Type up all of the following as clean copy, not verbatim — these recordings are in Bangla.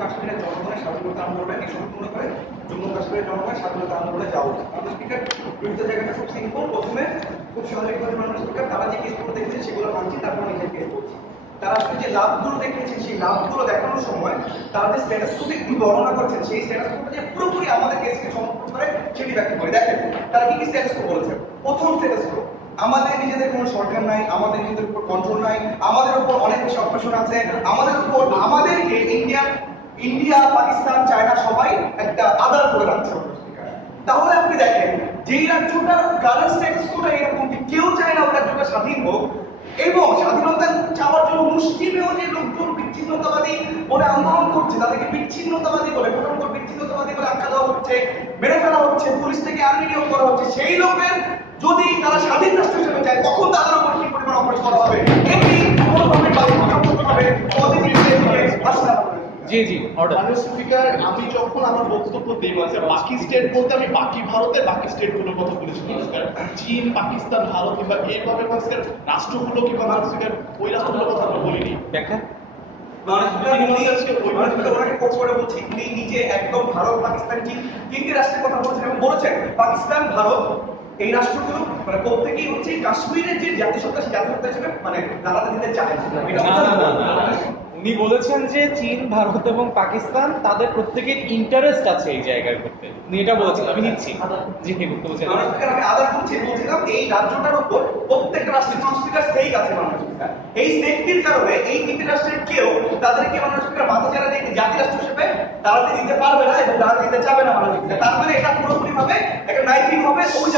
কাশ্মীরের জনগণের স্বাধীনতা আন্দোলনে এসব মনে করে জম্মু কাশ্মীরের জনগণের স্বাধীনতা আন্দোলনে যাওয়া উচিত। মানুষ স্পিকার বিরুদ্ধে জায়গাটা খুব সিম্পল। প্রথমে খুব স্বাভাবিকভাবে মানুষ স্পিকার তারা যে কেসগুলো দেখেছে সেগুলো মানছি, তারপর নিজের কেস করছি। তারা আসলে যে লাভগুলো দেখিয়েছেন সেই লাভগুলো দেখানোর সময় তারা যে স্ট্যাটাসগুলো একটু বর্ণনা করছেন সেই স্ট্যাটাসগুলো যে পুরোপুরি আমাদের কেসকে সমর্থন করে সেটি ব্যাখ্যা করে। দেখেন তারা কি কি স্ট্যাটাসগুলো বলেছেন। প্রথম স্ট্যাটাসগুলো, আমাদের নিজেদের কোনো সরকার নাই, আমাদের নিজেদের উপর কন্ট্রোল নাই, আমাদের উপর অনেক বেশি অপারেশন আছে, আমাদের উপর আমাদেরকে ইন্ডিয়া পাকিস্তান চায়না সবাই একটা আদার করে রাখছে। তাহলে আপনি দেখেন যেই রাজ্যটার কারেন্ট স্ট্যাটাসগুলো এরকম কেউ চায় না ওই রাজ্যটা স্বাধীন হোক, এবং স্বাধীনতা চাওয়ার জন্য মুসলিমেও যে লোকজন বিচ্ছিন্নতাবাদী বলে আন্দোলন করছে তাদেরকে বিচ্ছিন্নতাবাদী বলে বিচ্ছিন্নতাবাদী বলে আখ্যা দেওয়া হচ্ছে, মেরে ফেলা হচ্ছে, পুলিশ থেকে আর্মি নিয়োগ করা হচ্ছে, সেই লোকের যদি তারা স্বাধীন রাষ্ট্র হিসেবে চায় তখন তাদের উপর কি পরিমাণ অপারেশন করা হবে এটি কোনোভাবে বাধ্যতামূলকভাবে স্পিকার, আমি যখন আমার বক্তব্য দিই বাকি স্টেট বলতে আমি বাকি ভারতের বাকি স্টেটগুলোর কথা বলেছি, চীন, পাকিস্তান, ভারত কিংবা এইভাবে রাষ্ট্রগুলো কিংবা স্পিকার ওই রাষ্ট্রগুলোর কথা আমরা বলিনি। নিজে একদম ভারত পাকিস্তান চীন তিনটি রাষ্ট্রের কথা বলছেন এবং বলেছেন পাকিস্তান ভারত এই রাষ্ট্রগুলো মানে প্রত্যেকেই হচ্ছে কাশ্মীরের যে জাতিসত্তা সেই জাতিসত্তা হিসেবে মানে দাঁড়াতে দিতে চায় না। উনি বলেছেন যে চীন, ভারত এবং পাকিস্তান তাদের প্রত্যেকের ইন্টারেস্ট আছে এই জায়গার করতে। উনি এটা বলেছেন, আমি নিচ্ছি জি বলছেন। আমি আদার করছি, বলছিলাম এই রাজ্যটার উপর প্রত্যেকটা রাষ্ট্রের সংস্কৃতির স্টেক আছে মানবাধিকার। এই স্টেকটির কারণে এই তিনটি রাষ্ট্রের কেউ তাদেরকে মানবাধিকার মাথা চারা দিয়ে জাতি রাষ্ট্র হিসেবে দাঁড়াতে দিতে পারবে না এবং দাঁড়াতে দিতে চাবে না মানবাধিকার। তার মানে এটা পুরোপুরি ভাবে একটা নাইতিক হবে ওই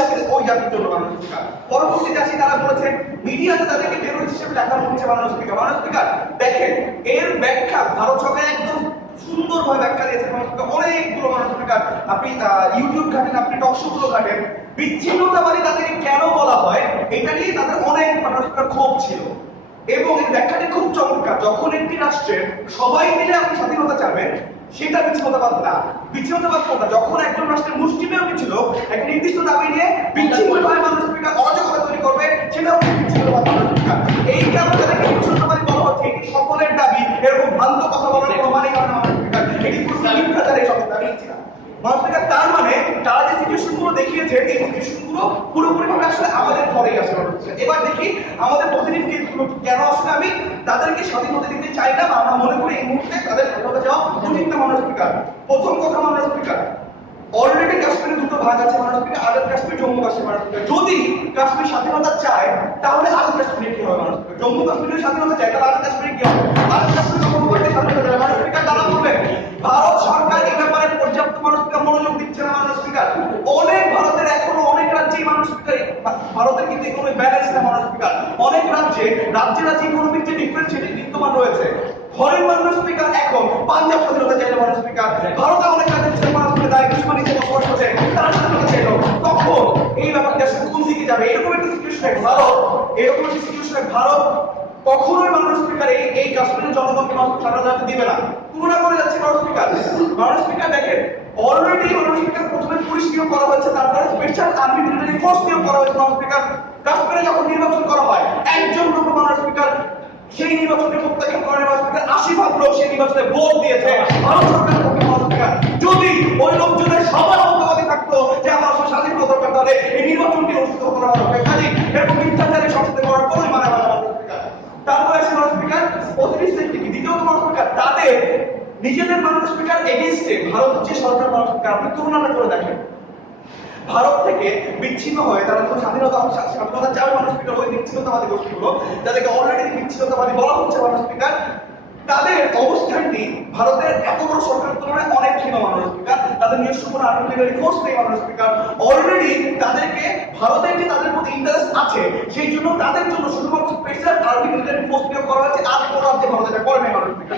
জাতির জন্য মানবাধিকার। পরবর্তীতে আসি, তারা বলেছেন মিডিয়াতে তাদেরকে টেরোরিস্ট হিসেবে দেখানো হচ্ছে মানবাধিকার। দেখেন এর ব্যাখ্যা ভারত সরকার একদম সুন্দরভাবে ব্যাখ্যা দিয়েছে। অনেকগুলো মানবাধিকার আপনি ইউটিউব ঘাটেন, আপনি টক শো গুলো ঘাটেন, বিচ্ছিন্নতাবাদী তাদেরকে কেন বলা হয় এটা নিয়ে তাদের অনেক মানবাধিকার ক্ষোভ ছিল এবং এর ব্যাখ্যাটি খুব চমৎকার। যখন একটি রাষ্ট্রের সবাই মিলে আপনি স্বাধীনতা চাবেন সেটা বিচ্ছিন্নতাবাদ না। বিচ্ছিন্নতাবাদ কোনটা? যখন একজন রাষ্ট্রের মুষ্টিমেয় কিছু লোক একটা নির্দিষ্ট দাবি নিয়ে বিচ্ছিন্নভাবে মানবাধিকার অরাজকতা তৈরি করবে সেটা হচ্ছে বিচ্ছিন্নতাবাদ মানবাধিকার। এই কারণে তাদেরকে বিচ্ছিন্নতাবাদী বলা হচ্ছে। এটি সকলের দাবি, এরকম ভ্রান্ত কথা বলার কোনো মানে কারণে মানবাধিকার এটি পুরো মিথ্যাচার, এই সকল দাবি ছিল মানবাধিকার। তার মানে তারা যে সিচুয়েশন গুলো দেখিয়েছে এই সিচুয়েশন গুলো পুরোপুরি ভাবে আসলে আমাদের ঘরেই আসলে। এবার দেখি আমাদের পজিটিভ কেসগুলো কেন আসলে আমি তাদেরকে স্বাধীনতা দিতে চাই না বা আমরা মনে করি এই মুহূর্তে তাদের স্বাধীনতা চাওয়া উচিত না। মানবাধিকার প্রথম কথা, মানবাধিকার অলরেডি কাশ্মীরে দুটো ভাগ আছে মানবাধিকার, আজাদ কাশ্মীর, জম্মু কাশ্মীর। মানবাধিকার যদি কাশ্মীর স্বাধীনতা চায় তাহলে আজাদ কাশ্মীরে কি হবে? মানবাধিকার জম্মু কাশ্মীরের স্বাধীনতা চায় তাহলে আজাদ কাশ্মীরে কি হবে? আজাদ কাশ্মীর যখন স্বাধীনতা চায় মানবাধিকার তারা বলবেন ভারত সরকার এই ব্যাপারে পর্যাপ্ত মানবাধিকার মনোযোগ দিচ্ছে না। মানবাধিকার অনেক ভারতের এখনো অনেক রাজ্যেই মানবাধিকার, ভারতের কিন্তু ইকোনমিক ব্যালেন্স না। মানবাধিকার অনেক রাজ্যে ইকোনমিক যে ডিফারেন্স সেটি বিদ্যমান রয়েছে। ফরেন মানবাধিকার এখন পাঞ্জাব স্বাধীনতা চাইলে মানবাধিকার, ভারতে অনেক রাজ্যের মানবাধিকার দায় দুশ্মনীতে বসবাস করছে তারা স্বাধীনতা চাইল, তখন এই ব্যাপারটা কোন দিকে যাবে? এরকম একটা সিচুয়েশনে ভারত কখনোই মানবাধিকার এই কাশ্মীরের জনগণকে স্বাধীনতা দিবে না। তুলনা করে যাচ্ছে মানবাধিকার দেখেন অলরেডি মানবাধিকার প্রথমে পুলিশ নিয়োগ করা হয়েছে, তারপরে স্পেশাল আর্মি মিলিটারি ফোর্স নিয়োগ করা হয়েছে। মানবাধিকার কাশ্মীরে যখন নির্বাচন করা হয় একজন লোক মানবাধিকার সেই নির্বাচনে প্রত্যাখ্যান করে। মানবাধিকার 80% লোক সেই নির্বাচনে ভোট দিয়েছে ভারত সরকারের পক্ষে। মানবাধিকার যদি ওই লোকজনের সবার মতবাদী থাকতো যে আমার স্বাধীনতা দরকার তাহলে এই নির্বাচনটি অনুষ্ঠিত করা হবে। কাজে এরকম মিথ্যাচারের সংসদে করার কোনোই মানে হয় না মানবাধিকার। তারপরে আছে মানবাধিকার অতিরিক্ত কি দ্বিতীয়ত মানবাধিকার তাদের নিজেদের মানবাধিকার এগেইনস্টে ভারত যে সরকার মানবাধিকার আপনি তুলনাটা করে দেখেন। ভারত থেকে বিচ্ছিন্ন হয়ে তারা যখন স্বাধীনতা চায় মানবাধিকার ওই বিচ্ছিন্নতাবাদী গোষ্ঠীগুলো যাদেরকে অলরেডি বিচ্ছিন্নতাবাদী বলা হচ্ছে মানবাধিকার, তাদের অবস্থানটি ভারতের এত বড় সরকারের তুলনায় অনেক ক্ষীণ। মানবাধিকার তাদের নিজস্ব কোনো আর্মি মিলিটারি ফোর্স নেই। মানবাধিকার অলরেডি তাদেরকে ভারতের যে তাদের প্রতি ইন্টারেস্ট আছে সেই জন্য তাদের জন্য শুধুমাত্র স্পেশাল আর্মি মিলিটারি ফোর্স নিয়োগ করা হয়েছে, আর কোনো রাজ্যে ভারত এটা করে নাই মানবাধিকার।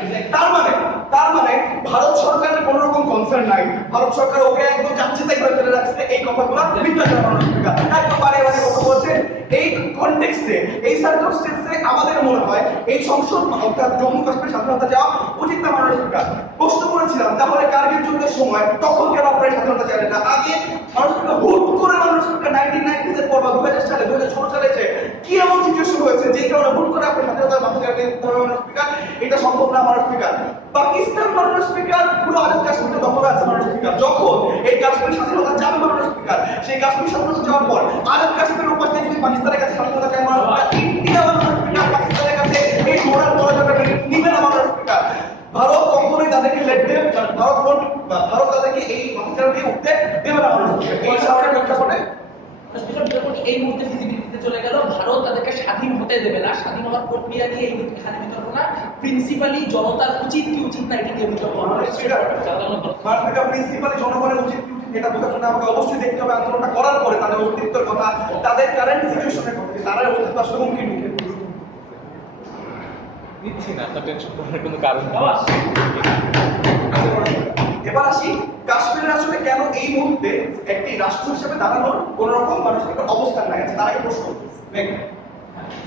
তার মানে ভারত সরকারের কোনো রকম কনসার্ন নাই। ভারত সরকার ওকে একদম যাচ্ছে তাই করে ফেলে রাখছে। এই কথাগুলো মিথ্যাচার মানবাধিকার একদম বারে কথা বলছে। এই কনটেক্সটে এই সার্কামস্টেন্সে আমাদের মনে হয় এই সংসদ অর্থাৎ জম্মু কাশ্মীর স্বাধীনতা চাওয়া উচিত না। মানবাধিকার প্রশ্ন করেছিলাম তাহলে কার্গিল যুদ্ধের সময় তখন কেন আপনারা স্বাধীনতা চাইলেন না? আগে মানবাধিকার হুট করে মানবাধিকার 1990 এর পর বা 2000 সালে 2016 সালে কি এমন সিচুয়েশন হয়েছে যে কারণে হুট করে আপনি স্বাধীনতার মানবাধিকার এটা সম্ভব না। মানবাধিকার পাকিস্তান স্পিকার পুরো আজাদ কাশ্মীরের দখলে আছে মাননীয় স্পিকার। যখন এই কাশ্মীর স্বাধীনতা যাবে মাননীয় স্পিকার, সেই কাশ্মীর স্বাধীনতা যাওয়ার পর আজাদ কাশ্মীরের উপাসে যদি পাকিস্তানের কাছে স্বাধীনতা চায় মাননীয় স্পিকার, ইন্ডিয়া মাননীয় স্পিকার পাকিস্তানের কাছে এই মোরাল পরাজয়টা নিবে না মাননীয় স্পিকার। ভারত কখনোই তাদেরকে লেট দেবে, ভারত তাদেরকে এই মাথাচাড়া দিয়ে উঠতে দেবে না মাননীয় স্পিকার। এই সামনে প্রেক্ষাপটে যখন এই মুহূর্তে ভিজিবিলিটিতে চলে গেল, ভারত তাদেরকে স্বাধীন হতে দেবে না। স্বাধীন হওয়ার প্রক্রিয়া নিয়ে এই এখানে বিতর্ক না, প্রিন্সিপালি জনতার উচিত কি উচিত না এটা নিয়ে বিতর্ক। প্রিন্সিপালি জনগণের উচিত কি উচিত এটা বোঝার জন্য আমাকে অবশ্যই দেখতে হবে আন্দোলনটা করার পরে তাদের অস্তিত্বের কথা, তাদের কারেন্ট সিচুয়েশনের কথা, তারা অস্তিত্ব আসলে হুমকির মুখে। নিচ্ছি না, আপনার টেনশন করার কোনো কারণ নেই। এবার আসি কাশ্মীরের আসলে কেন এই মুহূর্তে একটি রাষ্ট্র হিসেবে দাঁড়ানোর কোন রকম মানসিক অবস্থান নাই আছে, তার আগে প্রশ্ন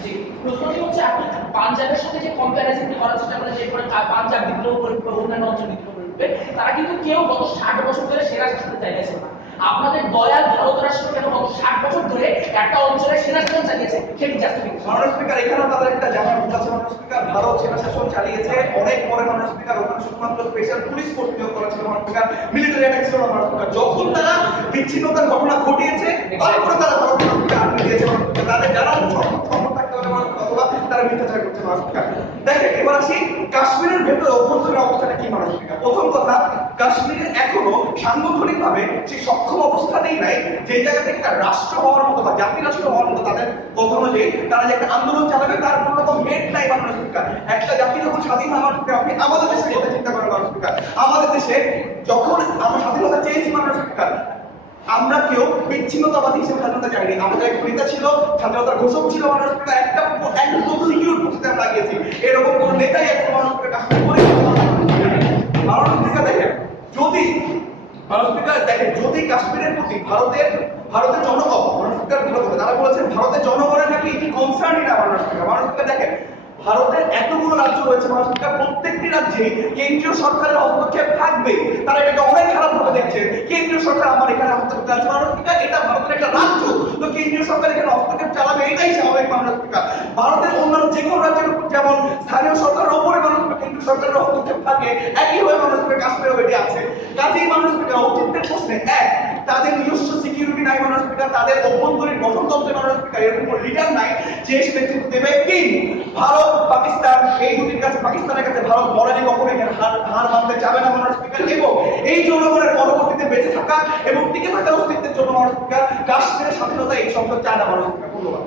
জি, প্রশ্নটি হচ্ছে আপনি পাঞ্জাবের সাথে যে কম্প্যারিজনটি করার চেষ্টা করেন, যে করে পাঞ্জাব বিদ্রোহ করবে বা অন্যান্য অঞ্চল বিদ্রোহ করবে, তারা কিন্তু কেউ গত 60 বছর ধরে সেরা শাসন চালিয়েছে না। আপনাদের দয়াল ভারত রাষ্ট্র কেন গত 60 বছর ধরে একটা অঞ্চলে সেরা শাসন চালিয়েছে, সেটি জাস্টিফিকেশন। মাননীয় স্পিকার এখানেও তাদের একটা জানার ভুল আছে। মাননীয় স্পিকার ভারত সেনা শাসন চালিয়েছে অনেক পরে মাননীয় স্পিকার, ওখানে শুধুমাত্র স্পেশাল পুলিশ ফোর্স নিয়োগ করা ছিল মাননীয় স্পিকার, মিলিটারি অ্যাটাক ছিল মাননীয় স্পিকার। যখন তারা বিচ্ছিন্নতার ঘটনা ঘটিয়েছে তারপরে তারা ভারত মাননীয় স্পিকার আর্মি দিয়েছে মাননীয় স্পিকার। তাদের জানার সম্ভব থাকতে হবে মাননীয় স্পিকার, অথবা তারা মিথ্যাচার করছে মাননীয় স্পিকার। দেখেন এবার আসি কাশ্মীরের ভেতরে অভ্যন্তরীণ অবস্থাটা কি মাননীয় স্পিকার। প্রথম কথা, কাশ্মীরে এখনো সাংগঠনিকভাবে সেই সক্ষম অবস্থাতেই নাই যে জায়গাতে একটা রাষ্ট্র হওয়ার মতো বা জাতি রাষ্ট্র হওয়ার মতো তাদের কথা অনুযায়ী তারা যে একটা আন্দোলন চালাবে তার কোনো রকম মেট নাই মাননীয় স্পিকার। একটা জাতি যখন স্বাধীন হওয়ার স্পিকার, আপনি আমাদের দেশের কথা চিন্তা করেন মাননীয় স্পিকার, আমাদের দেশে যখন আমরা স্বাধীনতা চেয়েছি মাননীয় স্পিকার, আমরা কেউ বিচ্ছিন্নতাবাদী হিসেবে স্বাধীনতা চাইনি। আমাদের এক নেতা ছিল, স্বাধীনতার ঘোষক ছিল মাননীয় স্পিকার, একটা সিকিউর ফোর্সে আমরা লাগিয়েছি। এরকম কোন নেতাই এখন মাননীয় স্পিকার কাশ্মীর করে মাননীয় স্পিকার দেখেন, যদি মাননীয় স্পিকার দেখেন, যদি কাশ্মীরের প্রতি ভারতের জনগণ মাননীয় স্পিকার বিরোধ হবে, তারা বলেছেন ভারতের জনগণের নাকি এটি কনসার্নই না মাননীয় স্পিকার। মাননীয় স্পিকার দেখেন, ভারতের এতগুলো রাজ্য রয়েছে মাননীয় স্পিকার, প্রত্যেকটি রাজ্যে কেন্দ্রীয় সরকারের হস্তক্ষেপ থাকবে। তারা এটাকে অনেক খারাপ ভাবে দেখছে, কেন্দ্রীয় সরকার আমার এখানে হস্তক্ষেপ আছে। মাননীয় স্পিকার, এটা ভারতের একটা রাজ্য, তো কেন্দ্রীয় সরকার এখানে হস্তক্ষেপ চালাবে, এটাই স্বাভাবিক মাননীয় স্পিকার। ভারতের অন্যান্য যে কোনো রাজ্যের উপর যেমন স্থানীয় সরকারের উপরে মাননীয় স্পিকার কেন্দ্রীয় সরকারের হস্তক্ষেপ থাকে, একইভাবে মাননীয় স্পিকার কাশ্মীরেও এটি আছে। কাজেই মাননীয় স্পিকার অতীতের প্রশ্নে এক, তাদের নিজস্ব সিকিউরিটি নাই মাননীয় স্পিকার, তাদের অভ্যন্তরীণ গঠনতন্ত্রে মাননীয় স্পিকার এরকম কোনো লিডার নাই যে এসে নেতৃত্ব দেবে। তিন, ভারত পাকিস্তান এই দুটির কাছে, পাকিস্তানের কাছে ভারত মরালি কখনো এখানে হার মানতে যাবে না মাননীয় স্পিকার। এবং এই জনগণের পরবর্তীতে বেঁচে থাকা এবং টিকে থাকার অস্তিত্বের জন্য মাননীয় স্পিকার কাশ্মীরের স্বাধীনতা এই সংসদ চায় না মাননীয় স্পিকার। ধন্যবাদ।